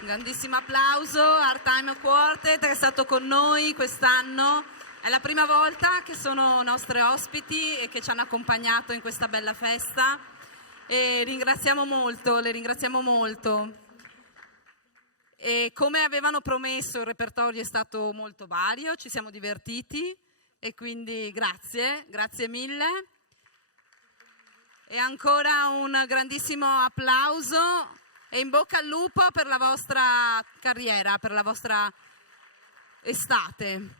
Un grandissimo applauso a Art Time Quartet che è stato con noi quest'anno. È la prima volta che sono nostre ospiti e che ci hanno accompagnato in questa bella festa e le ringraziamo molto. E come avevano promesso il repertorio è stato molto vario, ci siamo divertiti e quindi grazie mille. E ancora un grandissimo applauso e in bocca al lupo per la vostra carriera, per la vostra estate.